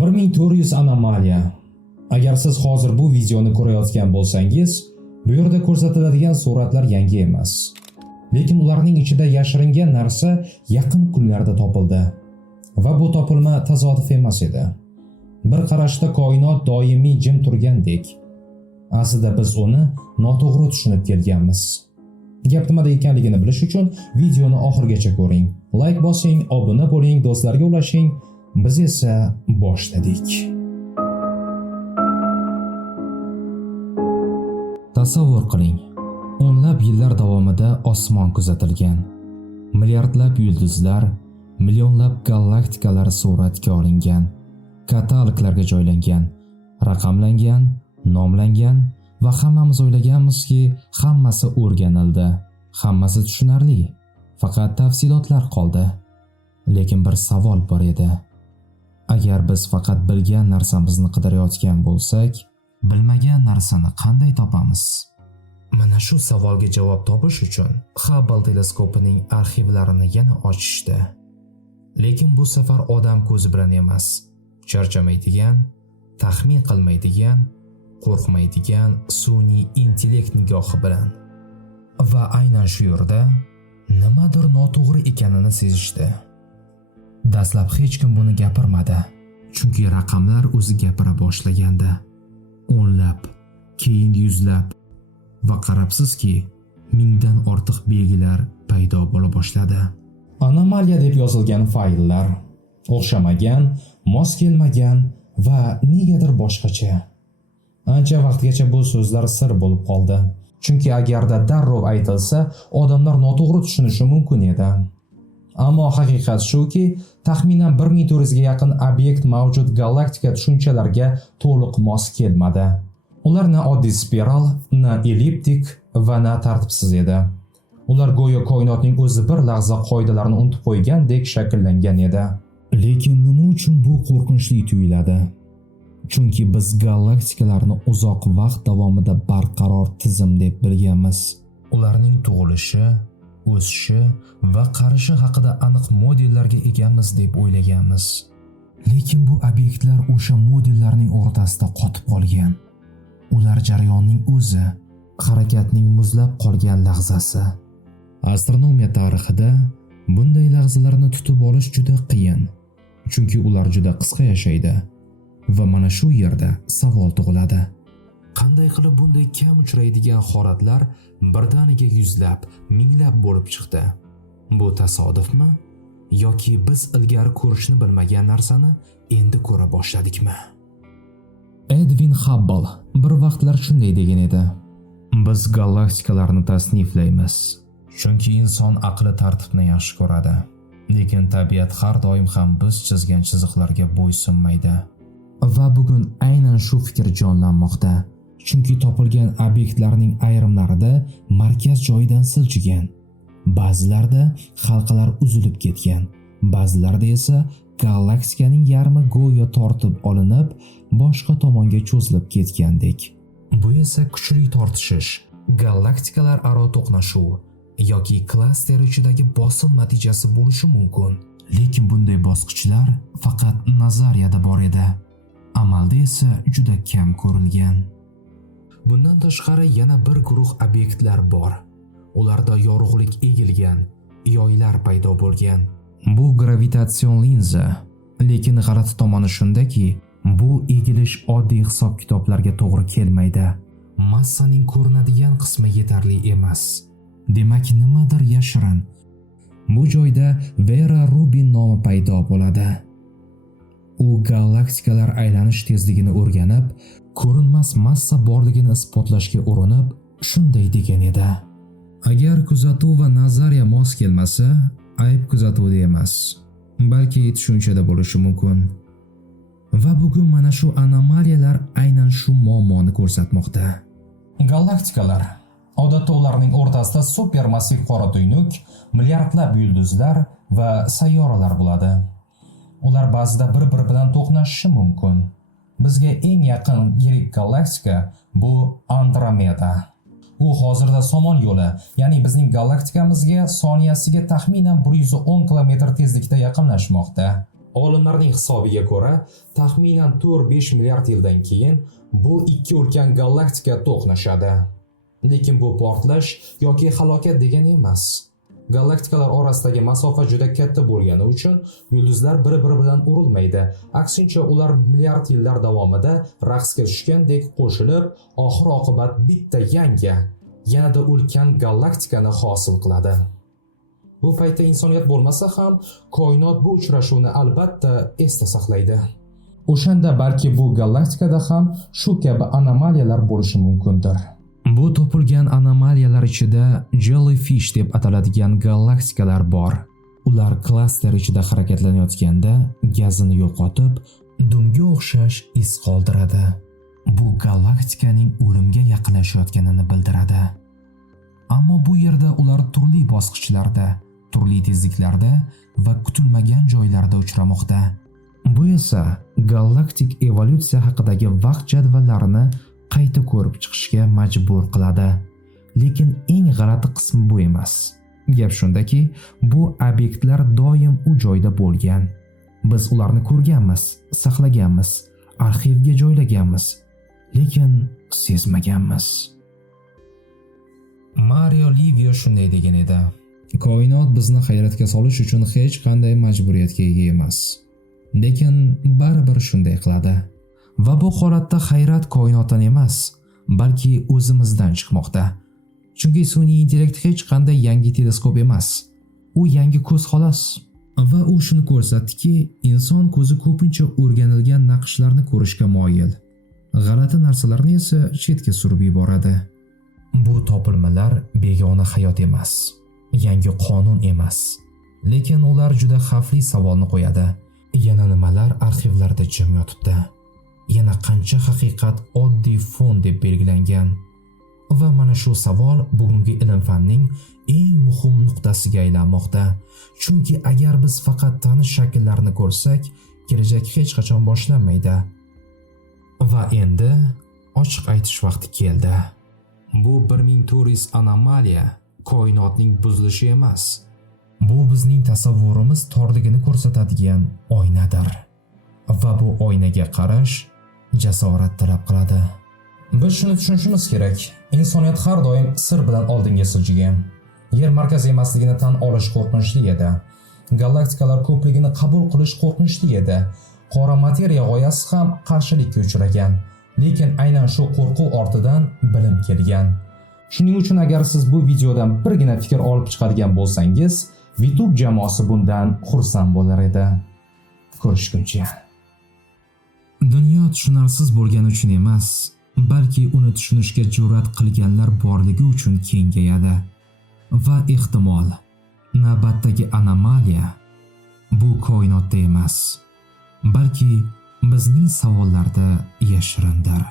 1400 anomaliya. Agar siz hozir bu videoni ko'rayotgan bo'lsangiz, bu yerda ko'rsatiladigan suratlar yangi emas. Lekin ularning ichida yashiringan narsa yaqin kunlarda topildi. Va bu topilma tasodif emas edi. Bir qarashda koinot doimiy jim turgandek. Aslida biz uni noto'g'ri tushunib kelganmiz. Gap nimada ekanligini bilish uchun videoni oxirigacha ko'ring. Like bosing, obuna bo'ling, do'stlarga ulashing. Biz esa boshladik. Tasavvur qiling. O'nlab yillar davomida osmon kuzatilgan. Milliardlab yulduzlar, millionlab galaktikalar suratga olingan, kataloglarga joylangan, raqamlangan, nomlangan va hammamiz o'ylaganmizki, hammasi o'rganildi, hammasi tushunarli. Faqat tafsilotlar qoldi. Lekin bir savol bor edi. Agar biz faqat bilgan narsamizni qidirayotgan bo'lsak, bilmagan narsani qanday topamiz? Mana shu savolga javob topish uchun Hubble teleskopining arxivlarini yana ochishdi. Lekin bu safar odam ko'zi bilan emas, charchamaydigan, taxmin qilmaydigan, qo'rqmaydigan sun'iy intellekt nigohi bilan. Va aynan shu yerda nimadir noto'g'ri ekanini sezishdi. Dastlab hech kim buni gapirmadi, chunki raqamlar o'zi gapira boshlaganda. O'nlab, keyin yuzlab va qarabsizki, mingdan ortiq belgilar paydo bo'la boshladi. Anomaliya deb yozilgan fayllar o'xshamagan, mos kelmagan va negadir boshqacha. Ancha vaqtgacha bu so'zlar sir bo'lib qoldi. Chunki agarda darrov aytilsa, odamlar noto'g'ri tushunishi mumkin edi. Ammo haqiqat shuki, taxminan 1400 ga yaqin obyekt mavjud galaktika tushunchalarga to'liq mos kelmadi. Ular na oddiy spiral, na elliptik va na tartibsiz edi. Ular go'yo koinotning o'zi bir lahza qoidalarni unutib qo'ygandek shakllangan edi. Lekin nima uchun bu qo'rqinchli tuyuladi? Chunki biz galaktikalarni uzoq vaqt davomida barqaror tizim deb bilganmiz. Ularning tug'ilishi, o'sishi va qarishi haqida aniq modellarga egamiz deb o'ylaganmiz. Lekin bu obyektlar o'sha modellarning o'rtasida qotib qolgan. Ular jarayonning o'zi, harakatning muzlab qolgan lahzasi. Astronomiya tarixida bunday lahzalarni tutib olish juda qiyin, chunki ular juda qisqa yashaydi. Va mana shu yerda savol tug'iladi. Qanday qilib bunday kam uchraydigan holatlar birdaniga yuzlab, minglab bo'lib chiqdi? Bu tasodifmi? Yoki biz ilgari ko'rishni bilmagan narsani endi ko'ra boshladikmi? Edwin Hubble bir vaqtlar shunday degan edi. Biz galaktikalarni tasniflaymiz, chunki inson aqli tartibni yaxshi ko'radi. Lekin tabiat har doim ham biz chizgan chiziqlarga bo'ysunmaydi. Va bugun aynan shu fikr jonlanmoqda. Chunki topilgan obyektlarning ayrimlarida markaz joyidan siljigan, ba'zilarida halqalar uzilib ketgan, ba'zilarida esa galaktikaning yarmi go'yo tortib olinib, boshqa tomonga cho'zilib ketgandek. Bu esa kuchli tortishish, galaktikalar aro to'qnashuv yoki klaster ichidagi bosim natijasi bo'lishi mumkin. Lekin bunday bosqichlar faqat nazariyada bor edi. Amalda esa juda kam ko'rilgan. Bundan tashqari yana bir guruh obyektlar bor. Ularda yorug'lik egilgan, yoylar paydo bo'lgan. Bu gravitatsion linza. Lekin g'alati tomoni shundaki, bu egilish oddiy hisob-kitoblarga to'g'ri kelmaydi. Massaning ko'rinadigan qismi yetarli emas. Demak, nimadir yashirin. Bu joyda Vera Rubin nomi paydo bo'ladi. U galaktikalar aylanish tezligini o'rganib, ko'rinmas massa borligini isbotlashga urinib, shunday degan edi. Agar kuzatuv va nazariya mos kelmasa, ayb kuzatuvda emas, balki tushunchada bo'lishi mumkin. Va bugun mana shu anomaliyalar aynan shu muammoni ko'rsatmoqda. Galaktikalar, odatda ularning o'rtasida supermassiv qora tuynuk, milliardlab yulduzlar va sayyoralar bo'ladi. Ular ba'zida bir-biri bilan to'qnashishi mumkin. Bizga eng yaqin yirik galaktika bu Andromeda. U hozirda somon yo'li, ya'ni bizning galaktikamizga soniyasiga taxminan 110 km tezlikda yaqinlashmoqda. Olimlarning hisobiga ko'ra, taxminan 4-5 milliard yildan keyin bu ikki ulkan galaktika to'qnashadi. Lekin bu portlash yoki halokat degani emas. Galaktikalar orasidagi masofa juda katta bo'lgani uchun yulduzlar bir-biri bilan urilmaydi. Aksincha, ular milliard yillar davomida raqsga tushgandek qo'shilib, oxir-oqibat bitta yangi, yanada ulkan galaktikani hosil qiladi. Bu paytda insoniyat bo'lmasa ham, koinot bu uchrashuvni albatta esda saqlaydi. O'shanda balki bu galaktikada ham shu kabi anomaliyalar bo'lishi mumkindir. Bu topilgan anomaliyalar ichida jellyfish deb ataladigan galaktikalar bor. Ular klaster ichida harakatlanayotganda gazini yo'qotib, dumga o'xshash iz qoldiradi. Bu galaktikaning o'limga yaqinlashayotganini bildiradi. Ammo bu yerda ular turli bosqichlarda, turli tezliklarda va kutilmagan joylarda uchramoqda. Bu esa galaktik evolyutsiya haqidagi vaqt jadvallarini qayta ko'rib chiqishga majbur qiladi. Lekin eng g'alati qismi bu emas. Gap shundaki, bu obyektlar doim u joyda bo'lgan. Biz ularni ko'rganmiz, saqlaganmiz, arxivga joylaganmiz, lekin sezmaganmiz. Mario Livio shunday degan edi: koinot bizni hayratga solish uchun hech qanday majburiyatga ega emas, lekin baribir shunday qiladi. Va bu holatda hayrat koinotdan emas, balki o'zimizdan chiqmoqda. Chunki sun'iy intellekt hech qanday yangi teleskop emas. U yangi ko'z xolos. Va u shuni ko'rsatdiki, inson ko'zi ko'pincha o'rganilgan naqshlarni ko'rishga moyil. G'alati narsalarni esa chetga surib yuboradi. Bu topilmalar begona hayot emas, yangi qonun emas. Lekin ular juda xavfli savolni qo'yadi. Yana nimalar arxivlarda jim yotibdi? Yana qancha haqiqat oddiy fon deb belgilangan? Va mana shu savol bugungi ilm-fanning eng muhim nuqtasiga aylanmoqda. Chunki agar biz faqat tanish shakllarni ko'rsak, kelajak hech qachon boshlanmaydi. Va endi ochiq aytish vaqti keldi. Bu 1400 anomaliya koinotning buzilishi emas. Bu bizning tasavvurimiz torligini ko'rsatadigan oynadir. Va bu oynaga qarash jasorat talab qiladi. Biz shuni tushunishimiz kerak. Insoniyat har doim sir bilan oldinga siljigan. Yer markazi emasligini tan olish qo'rqinchli edi. Galaktikalar ko'pligini qabul qilish qo'rqinchli edi. Qora materiya g'oyasi ham qarshilikka uchragan. Lekin aynan shu qo'rquv ortidan bilim kelgan. Shuning uchun agar siz bu videodan birgina fikr olib chiqadigan bo'lsangiz, YouTube jamoasi bundan xursand bo'lar edi. Ko'rishguncha. Dunyo tushunarsiz bo'lgani uchun emas, balki uni tushunishga jur'at qilganlar borligi uchun kengayadi. Va ehtimol navbatdagi anomaliya bu koinotda emas, balki bizning savollarda yashirindir.